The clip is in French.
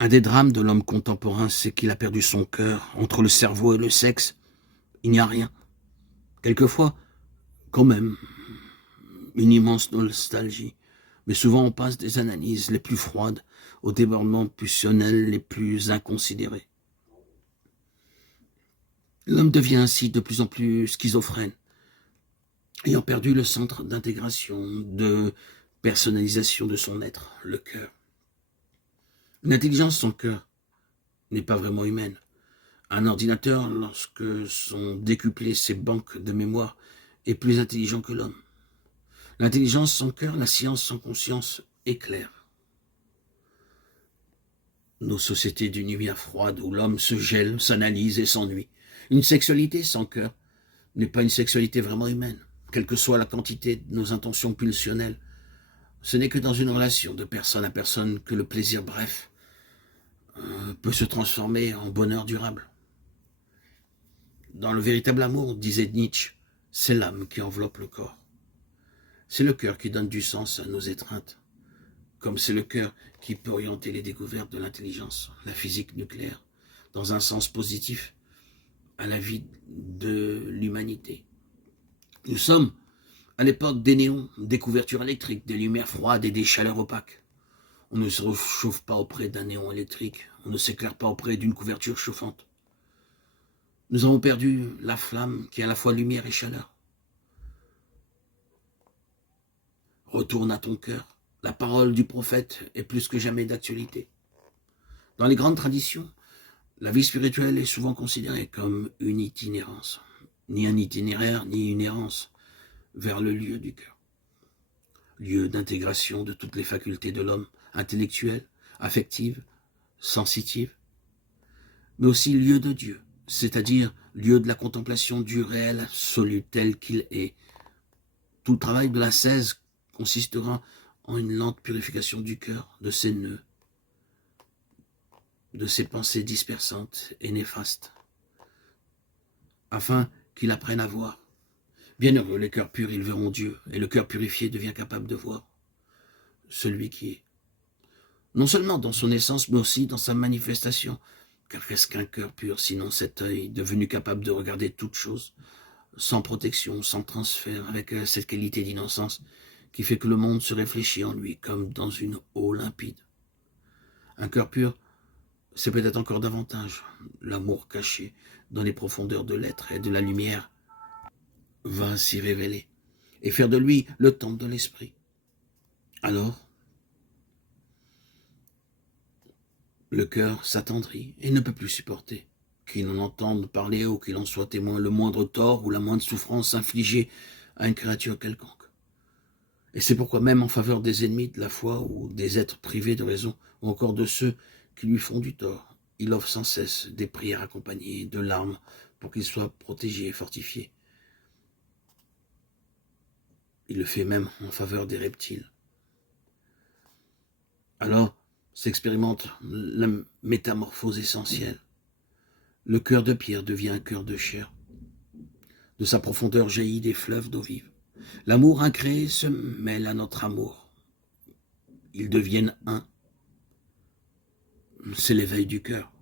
Un des drames de l'homme contemporain, c'est qu'il a perdu son cœur. Entre le cerveau et le sexe, il n'y a rien. Quelquefois, quand même, une immense nostalgie. Mais souvent on passe des analyses les plus froides aux débordements pulsionnels les plus inconsidérés. L'homme devient ainsi de plus en plus schizophrène, ayant perdu le centre d'intégration, de personnalisation de son être, le cœur. L'intelligence sans cœur n'est pas vraiment humaine. Un ordinateur, lorsque sont décuplées ses banques de mémoire, est plus intelligent que l'homme. L'intelligence sans cœur, la science sans conscience éclaire. Nos sociétés d'une lumière froide où l'homme se gèle, s'analyse et s'ennuie. Une sexualité sans cœur n'est pas une sexualité vraiment humaine, quelle que soit la quantité de nos intentions pulsionnelles. Ce n'est que dans une relation de personne à personne que le plaisir bref peut se transformer en bonheur durable. Dans le véritable amour, disait Nietzsche, c'est l'âme qui enveloppe le corps. C'est le cœur qui donne du sens à nos étreintes, comme c'est le cœur qui peut orienter les découvertes de l'intelligence, la physique nucléaire, dans un sens positif à la vie de l'humanité. Nous sommes à l'époque des néons, des couvertures électriques, des lumières froides et des chaleurs opaques. On ne se réchauffe pas auprès d'un néon électrique, on ne s'éclaire pas auprès d'une couverture chauffante. Nous avons perdu la flamme qui est à la fois lumière et chaleur. Retourne à ton cœur. La parole du prophète est plus que jamais d'actualité. Dans les grandes traditions, la vie spirituelle est souvent considérée comme une itinérance, ni un itinéraire, ni une errance vers le lieu du cœur. Lieu d'intégration de toutes les facultés de l'homme, intellectuelle, affective, sensitive, mais aussi lieu de Dieu, c'est-à-dire lieu de la contemplation du réel absolu tel qu'il est. Tout le travail de l'ascèse consistera en une lente purification du cœur, de ses nœuds, de ses pensées dispersantes et néfastes, afin qu'il apprenne à voir. Bienheureux les cœurs purs, ils verront Dieu, et le cœur purifié devient capable de voir celui qui est. Non seulement dans son essence, mais aussi dans sa manifestation, car qu'est-ce qu'un cœur pur, sinon cet œil devenu capable de regarder toutes choses, sans protection, sans transfert, avec cette qualité d'innocence qui fait que le monde se réfléchit en lui comme dans une eau limpide. Un cœur pur, c'est peut-être encore davantage l'amour caché dans les profondeurs de l'être et de la lumière va s'y révéler et faire de lui le temple de l'esprit. Alors, le cœur s'attendrit et ne peut plus supporter qu'il en entende parler ou qu'il en soit témoin le moindre tort ou la moindre souffrance infligée à une créature quelconque. Et c'est pourquoi même en faveur des ennemis de la foi ou des êtres privés de raison ou encore de ceux qui lui font du tort, il offre sans cesse des prières accompagnées de larmes pour qu'ils soient protégés et fortifiés. Il le fait même en faveur des reptiles. Alors s'expérimente la métamorphose essentielle. Le cœur de pierre devient un cœur de chair. De sa profondeur jaillit des fleuves d'eau vive. L'amour incréé se mêle à notre amour. Ils deviennent un. C'est l'éveil du cœur.